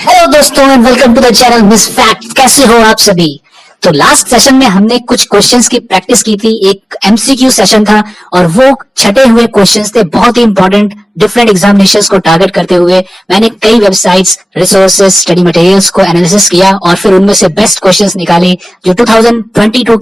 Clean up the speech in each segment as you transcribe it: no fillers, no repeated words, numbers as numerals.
Hello दोस्तों and welcome to the channel Miss Fact. कैसे हो आप सभी। तो लास्ट सेशन में हमने कुछ क्वेश्चंस की प्रैक्टिस की थी। एक एमसीक्यू सेशन था और वो छटे हुए क्वेश्चंस थे, बहुत ही इंपॉर्टेंट, डिफरेंट एग्जामिनेशंस को टारगेट करते हुए मैंने कई वेबसाइट्स, रिसोर्सेज, स्टडी मटेरियल्स को एनालिसिस किया और फिर उनमें से बेस्ट क्वेश्चंस निकाले जो 2022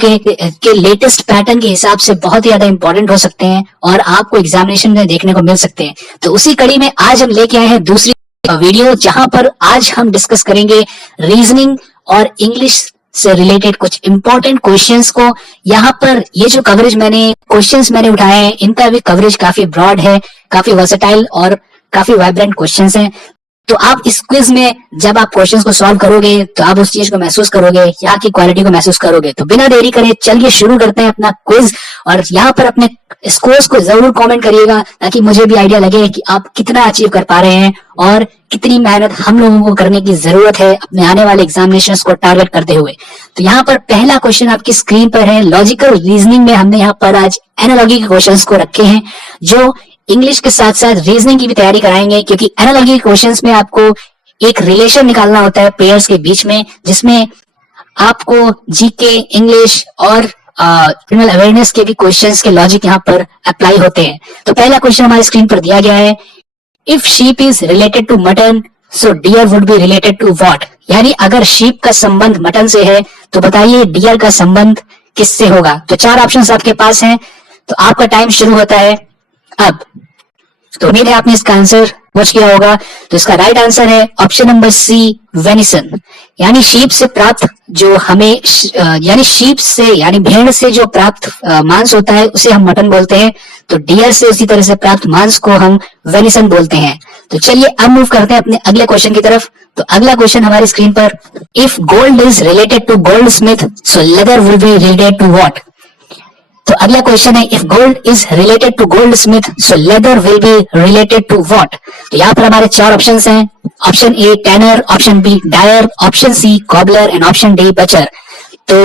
के लेटेस्ट पैटर्न के हिसाब से बहुत ही ज्यादा इंपॉर्टेंट हो सकते हैं और आपको एग्जामिनेशन में देखने को मिल सकते हैं। तो उसी कड़ी में आज हम लेके आए हैं दूसरी वीडियो, जहां पर आज हम डिस्कस करेंगे रीजनिंग और इंग्लिश से रिलेटेड कुछ इंपॉर्टेंट क्वेश्चंस को। यहाँ पर ये जो कवरेज क्वेश्चंस मैंने उठाए हैं, इनका भी कवरेज काफी ब्रॉड है, काफी वर्सेटाइल और काफी वाइब्रेंट क्वेश्चंस हैं। तो आप इस क्विज में जब आप क्वेश्चंस को सॉल्व करोगे तो आप उस चीज को महसूस करोगे, यहाँ की क्वालिटी को महसूस करोगे। तो बिना देरी करे चलिए शुरू करते हैं अपना क्विज। और यहाँ पर अपने स्कोर्स को जरूर कमेंट करिएगा ताकि मुझे भी आइडिया लगे कि आप कितना अचीव कर पा रहे हैं और कितनी मेहनत हम लोगों को करने की जरूरत है अपने आने वाले एग्जामिनेशंस को टारगेट करते हुए। तो यहाँ पर पहला क्वेश्चन आपकी स्क्रीन पर है। लॉजिकल रीजनिंग में हमने यहाँ पर आज एनालॉजी के क्वेश्चंस को रखे हैं जो इंग्लिश के साथ साथ रीजनिंग की भी तैयारी कराएंगे, क्योंकि एनालॉजी के क्वेश्चंस में आपको एक रिलेशन निकालना होता है पेयर्स के बीच में, जिसमें आपको जीके, इंग्लिश और जनरल अवेयरनेस के भी क्वेश्चंस के लॉजिक यहाँ पर अप्लाई होते हैं। तो पहला क्वेश्चन हमारी स्क्रीन पर दिया गया है, if sheep is related to mutton so deer would be related to what. यानी अगर शीप का संबंध मटन से है तो बताइए डियर का संबंध किससे होगा। तो चार ऑप्शंस आपके पास हैं, तो आपका टाइम शुरू होता है अब। तो उम्मीद है आपने इसका आंसर सोच किया होगा। तो इसका राइट आंसर है ऑप्शन नंबर सी, वेनिसन। यानी शीप से प्राप्त जो हमें यानी शीप से यानी भेड़ से जो प्राप्त मांस होता है उसे हम मटन बोलते हैं। तो डियर से उसी तरह से प्राप्त मांस को हम वेनिसन बोलते हैं। तो चलिए अब मूव करते हैं अपने अगले क्वेश्चन की तरफ। तो अगला क्वेश्चन हमारी स्क्रीन पर, if gold is related to goldsmith so leather will be related to what. तो अगला क्वेश्चन है, if gold is related to goldsmith so leather will be related to what. तो यहाँ पर हमारे चार ऑप्शंस हैं, option A tanner, option B dyer, option C cobbler and option D butcher. तो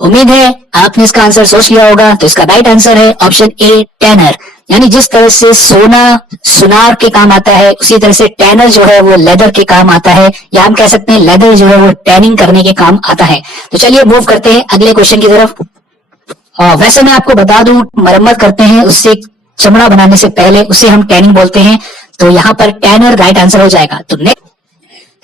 उम्मीद है आपने इसका आंसर सोच लिया होगा। तो इसका राइट आंसर है ऑप्शन ए टैनर। यानी जिस तरह से सोना सुनार के काम आता है उसी तरह से टैनर जो है वो लेदर के काम आता है, या हम कह सकते हैं लेदर जो है वो टैनिंग करने के काम आता है। तो चलिए मूव करते हैं अगले क्वेश्चन की तरफ। वैसे मैं आपको बता दूं, मरम्मत करते हैं उससे चमड़ा बनाने से पहले उसे हम टैनिंग बोलते हैं। तो यहाँ पर टैनर राइट आंसर हो जाएगा। तो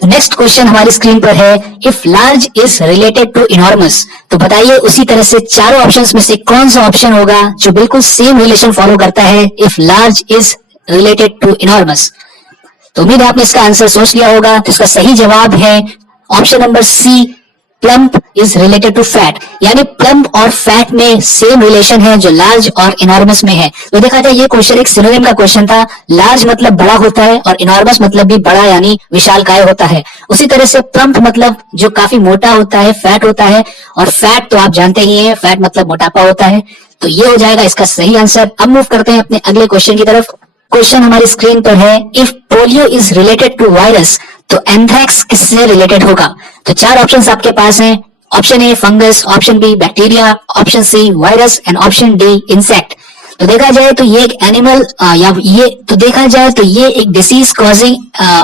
नेक्स्ट क्वेश्चन हमारी स्क्रीन पर है, if large is related to enormous. तो बताइए उसी तरह से चारों ऑप्शंस में से कौन सा ऑप्शन होगा जो बिल्कुल सेम रिलेशन फॉलो करता है, if large is related to enormous. तो उम्मीद है आपने इसका आंसर सोच लिया होगा। तो इसका सही जवाब है option number C, plump is related to fat. यानी प्लम्प और फैट में सेम रिलेशन है जो लार्ज और इनॉर्मस में है। तो देखा जाए ये क्वेश्चन एक सिनोनिम का क्वेश्चन था। लार्ज मतलब बड़ा होता है और इनॉर्मस मतलब भी बड़ा यानी विशालकाय होता है। उसी तरह से प्लम्प मतलब जो काफी मोटा होता है, फैट होता है, और फैट तो आप जानते ही हैं, फैट मतलब मोटापा होता है। तो ये हो जाएगा इसका सही आंसर। अब मूव करते हैं अपने अगले क्वेश्चन की तरफ। क्वेश्चन हमारी स्क्रीन पर है, if polio is related to virus तो एंथ्रैक्स किससे रिलेटेड होगा। तो चार ऑप्शंस आपके पास हैं, option A fungus, option B bacteria, option C virus and option D insect. तो देखा जाए तो ये एक एनिमल ये एक डिसीज कॉजिंग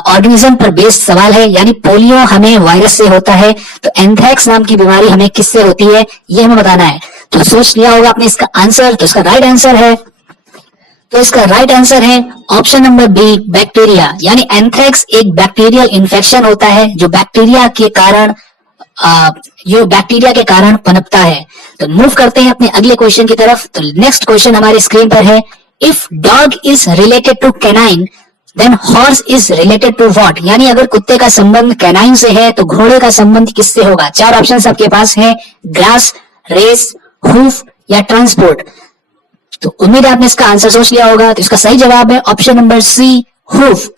ऑर्गेनिज्म पर बेस्ड सवाल है। यानी पोलियो हमें वायरस से होता है, तो एंथ्रैक्स नाम की बीमारी हमें किससे होती है ये हमें बताना है। तो सोच लिया होगा आपने इसका आंसर। तो इसका राइट आंसर है ऑप्शन नंबर बी, बैक्टीरिया। यानी एंथ्रैक्स एक बैक्टीरियल इन्फेक्शन होता है जो बैक्टीरिया के कारण पनपता है। तो मूव करते हैं अपने अगले क्वेश्चन की तरफ। तो नेक्स्ट क्वेश्चन हमारी स्क्रीन पर है, if dog is related to canine then horse is related to what. यानी अगर कुत्ते का संबंध कैनाइन से है तो घोड़े का संबंध किससे होगा। चार ऑप्शंस आपके पास है, ग्रास, रेस, हूफ या ट्रांसपोर्ट। तो उम्मीद है आपने इसका आंसर सोच लिया होगा। तो इसका सही जवाब है ऑप्शन नंबर सी, हूफ।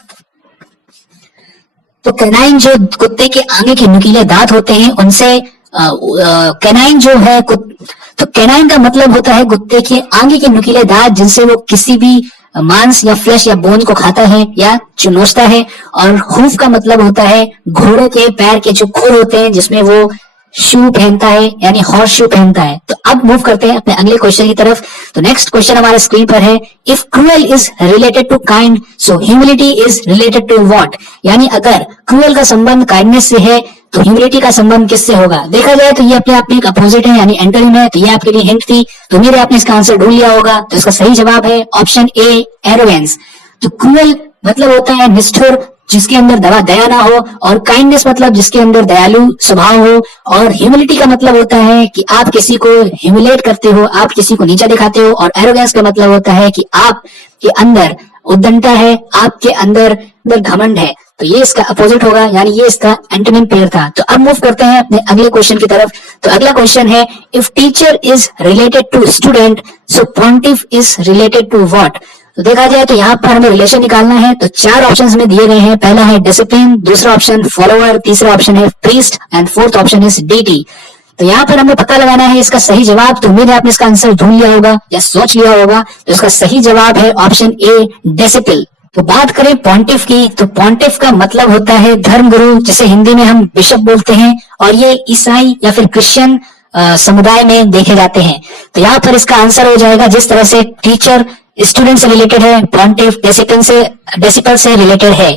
तो कैनाइन जो कुत्ते के आगे के नुकीले दांत होते हैं उनसे कैनाइन जो है तो कैनाइन का मतलब होता है कुत्ते के आगे के नुकीले दांत जिनसे वो किसी भी मांस या फ्लैश या बोन को खाता है या चुनोचता है। और हूफ का मतलब होता है घोड़े के पैर के जो खुर होते हैं जिसमें वो शू पहनता है, यानी हॉर्स शू पहनता है। तो अब मूव करते हैं अपने अगले क्वेश्चन की तरफ। तो नेक्स्ट क्वेश्चन हमारे स्क्रीन पर है, if cruel is related to kind so humility is related to what. यानी अगर क्रूअल का संबंध काइंडनेस से है, तो ह्यूमिलिटी का संबंध किससे होगा? देखा जाए तो ये अपने आप में एक अपोजिट है, यानी एंटोनिम है। तो ये आपके लिए हिंट थी, तो उम्मीद है आपने इसका आंसर ढूंढ लिया होगा। तो इसका सही जवाब है ऑप्शन ए, एरोगेंस। तो क्रूअल मतलब होता है निष्ठुर, जिसके अंदर दया ना हो, और काइंडनेस मतलब जिसके अंदर दयालु स्वभाव हो, और ह्यूमिलिटी का मतलब होता है कि आप किसी को ह्यूमिलेट करते हो, आप किसी को नीचा दिखाते हो, और एरोगेंस का मतलब होता है कि आपके अंदर उद्दंडता है, आपके अंदर घमंड है। तो ये इसका अपोजिट होगा, यानी ये इसका एंटोनिम पेयर था। तो अब मूव करते हैं अपने अगले क्वेश्चन की तरफ। तो अगला क्वेश्चन है, if teacher is related to student, so pontiff is related to what? तो देखा जाए तो यहाँ पर हमें रिलेशन निकालना है। तो 4 ऑप्शंस में दिए गए हैं। पहला है डिसिप्लिन, दूसरा ऑप्शन फॉलोअर, तीसरा ऑप्शन है priest, and fourth option is deity. तो यहाँ पर हमें पता लगाना है इसका सही जवाब। तो उम्मीद है आपने इसका आंसर ढूंढ लिया होगा या सोच लिया होगा। तो इसका सही जवाब है ऑप्शन ए, डेसिपल। तो बात करें पॉन्टिफ की, तो पॉन्टिफ का मतलब होता है धर्मगुरु, जिसे हिंदी में हम बिशप बोलते हैं, और ये ईसाई या फिर क्रिश्चियन समुदाय में देखे जाते हैं। तो यहाँ पर इसका आंसर हो जाएगा, जिस तरह से टीचर स्टूडेंट से रिलेटेड है, पॉन्टिफ डेसिपल से रिलेटेड है।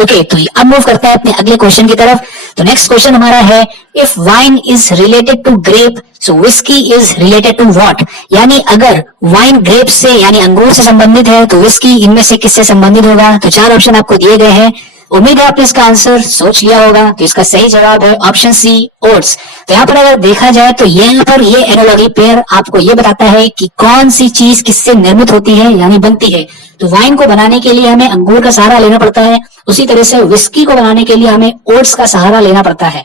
ओके, तो अब मूव करते हैं अपने अगले क्वेश्चन की तरफ। तो नेक्स्ट क्वेश्चन हमारा है, if wine is related to grape, so whisky is related to what? यानी अगर वाइन ग्रेप से यानी अंगूर से संबंधित है, तो विस्की इनमें से किससे संबंधित होगा? तो 4 ऑप्शन आपको दिए गए हैं। उम्मीद है आपने इसका आंसर सोच लिया होगा। तो इसका सही जवाब है ऑप्शन सी, ओट्स। तो यहाँ पर अगर देखा जाए तो यहाँ पर ये एनालॉजी पेयर आपको ये बताता है कि कौन सी चीज किससे निर्मित होती है, यानी बनती है। तो वाइन को बनाने के लिए हमें अंगूर का सहारा लेना पड़ता है, उसी तरह से विस्की को बनाने के लिए हमें ओट्स का सहारा लेना पड़ता है।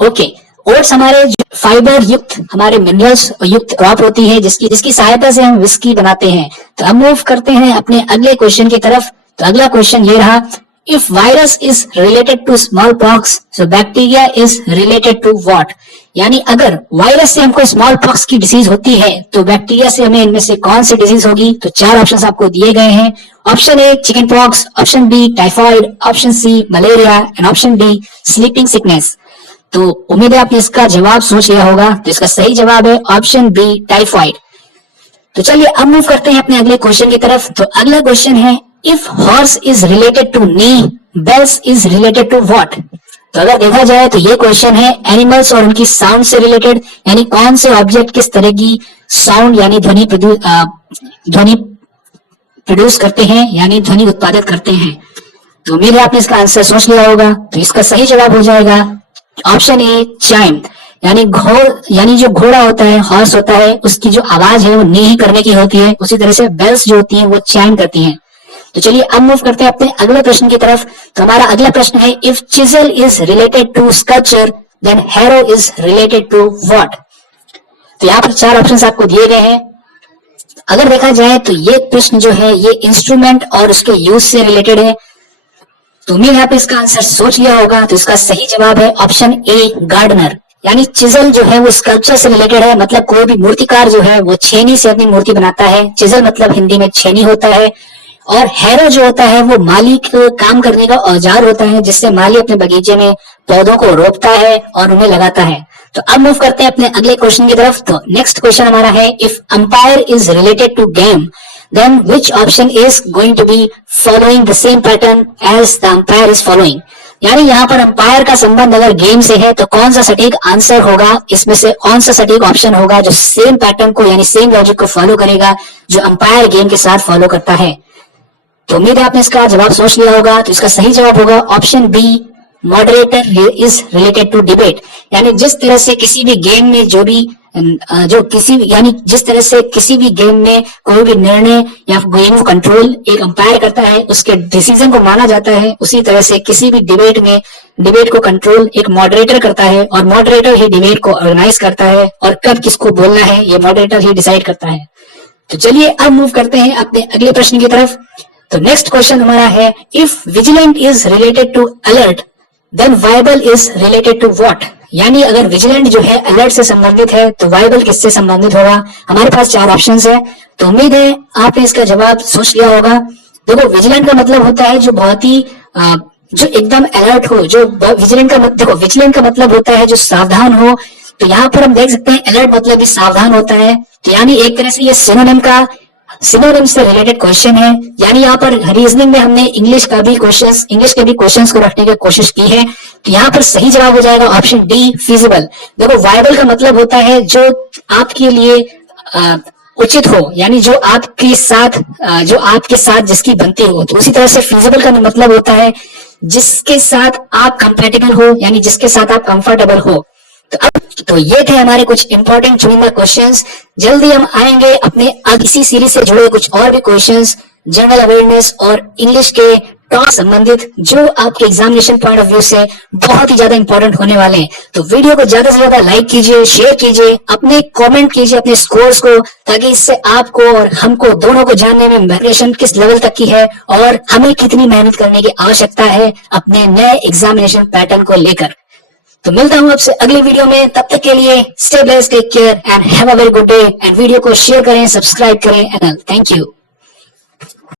ओके, ओट्स हमारे फाइबर युक्त, हमारे मिनरल्स युक्त क्रॉप होती है, जिसकी सहायता से हम विस्की बनाते हैं। तो अब मूव करते हैं अपने अगले क्वेश्चन की तरफ। तो अगला क्वेश्चन ये रहा, if virus is related to smallpox, so bacteria is related to what? यानी अगर वायरस से हमको स्मॉल पॉक्स की डिसीज होती है, तो बैक्टीरिया से हमें इनमें से कौन सी डिसीज होगी? तो 4 ऑप्शंस आपको दिए गए हैं। Option A chickenpox, option B typhoid, option C malaria, and option D sleeping sickness. तो उम्मीद है आपने इसका जवाब सोच लिया होगा। तो इसका सही जवाब है ऑप्शन बी, टाइफाइड। तो चलिए अब मूव करते हैं अपने अगले क्वेश्चन की तरफ। तो अगला क्वेश्चन है, if horse is related to knee, bells is related to what? तो अगर देखा जाए तो ये क्वेश्चन है एनिमल्स और उनकी साउंड से रिलेटेड, यानी कौन से ऑब्जेक्ट किस तरह की साउंड यानी ध्वनि प्रोड्यूस करते हैं, यानी ध्वनि उत्पादित करते हैं। तो उम्मीद है आपने इसका आंसर सोच लिया होगा। तो इसका सही जवाब हो जाएगा ऑप्शन ए, चाइम। यानी जो घोड़ा होता है, हॉर्स होता है, उसकी जो आवाज है वो नी करने की होती है, उसी तरह से बेल्स जो होती हैं वो चाइम करती हैं। तो चलिए अब मूव करते हैं अपने अगले प्रश्न की तरफ। तो हमारा अगला प्रश्न है, if chisel is related to sculpture, then harrow is related to what? तो यहाँ पर 4 ऑप्शंस आपको दिए गए हैं। अगर देखा जाए तो ये प्रश्न जो है ये इंस्ट्रूमेंट और उसके यूज से रिलेटेड है। तो उम्मीद है आप इसका आंसर सोच लिया होगा। तो इसका सही जवाब है ऑप्शन ए, गार्डनर। यानी चिजल जो है वो स्कल्पचर से रिलेटेड है, मतलब कोई भी मूर्तिकार जो है वो छेनी से अपनी मूर्ति बनाता है। चिजल मतलब हिंदी में छेनी होता है। और हैरो जो होता है वो माली का काम करने का औजार होता है, जिससे माली अपने बगीचे में पौधों को रोपता है और उन्हें लगाता है। तो अब मूव करते हैं अपने अगले क्वेश्चन की तरफ। तो नेक्स्ट क्वेश्चन हमारा है, if umpire is related to game, then which option is going to be following the same pattern as the umpire is following? यानी यहाँ पर अंपायर का संबंध अगर गेम से है, तो कौन सा सटीक आंसर होगा, इसमें से कौन सा सटीक ऑप्शन होगा जो सेम पैटर्न को यानी सेम लॉजिक को फॉलो करेगा जो अंपायर गेम के साथ फॉलो करता है? तो उम्मीद है आपने इसका जवाब सोच लिया होगा। तो इसका सही जवाब होगा option B, moderator is related to debate. यानी जिस तरह से किसी भी गेम में जिस तरह से किसी भी गेम में कोई भी निर्णय या गेम कंट्रोल एक अंपायर करता है, उसके डिसीजन को माना जाता है, उसी तरह से किसी भी डिबेट को कंट्रोल एक मॉडरेटर करता है, और मॉडरेटर ही डिबेट को ऑर्गेनाइज करता है, और कब किसको बोलना है ये मॉडरेटर ही डिसाइड करता है। तो चलिए अब मूव करते हैं अपने अगले प्रश्न की तरफ। तो नेक्स्ट क्वेश्चन हमारा है, if vigilant is related to alert, then viable is related to what? यानी अगर विजिलेंट जो है अलर्ट से संबंधित है, तो वायबल किससे संबंधित होगा? हमारे पास 4 ऑप्शंस है। तो उम्मीद है आपने इसका जवाब सोच लिया होगा। देखो, विजिलेंट का मतलब होता है जो बहुत ही जो एकदम अलर्ट हो, जो विजिलेंट का मतलब होता है जो सावधान हो। तो यहाँ पर हम देख सकते हैं अलर्ट मतलब भी सावधान होता है। तो यानी एक तरह से ये सिनोनिम का सिनोनिम से रिलेटेड क्वेश्चन है, यानी यहाँ पर रीजनिंग में हमने इंग्लिश के भी क्वेश्चंस को रखने की कोशिश की है। तो यहाँ पर सही जवाब हो जाएगा ऑप्शन डी, फीजिबल। देखो वायबल का मतलब होता है जो आपके लिए उचित हो, यानी जो आपके साथ जिसकी बनती हो। तो उसी तरह से फीजिबल का मतलब होता है जिसके साथ आप कंपेटेबल हो, यानी जिसके साथ आप कंफर्टेबल हो। तो ये थे हमारे कुछ इंपॉर्टेंट चुनिंदा क्वेश्चंस। जल्दी हम आएंगे अपने अब इसी सीरीज से जुड़े कुछ और भी क्वेश्चंस, जनरल अवेयरनेस और इंग्लिश के टॉप संबंधित, जो आपके एग्जामिनेशन पॉइंट ऑफ व्यू से बहुत ही ज्यादा इंपॉर्टेंट होने वाले हैं। तो वीडियो को ज्यादा से ज्यादा लाइक कीजिए, शेयर कीजिए, अपने कमेंट कीजिए अपने स्कोर्स को, ताकि इससे आपको और हमको दोनों को जानने में प्रिपरेशन किस लेवल तक की है और हमें कितनी मेहनत करने की आवश्यकता है अपने नए एग्जामिनेशन पैटर्न को लेकर। तो मिलता हूं आपसे अगली वीडियो में, तब तक के लिए stay blessed, take care and have a very good day. And video को शेयर करें, सब्सक्राइब करें एंड थैंक यू।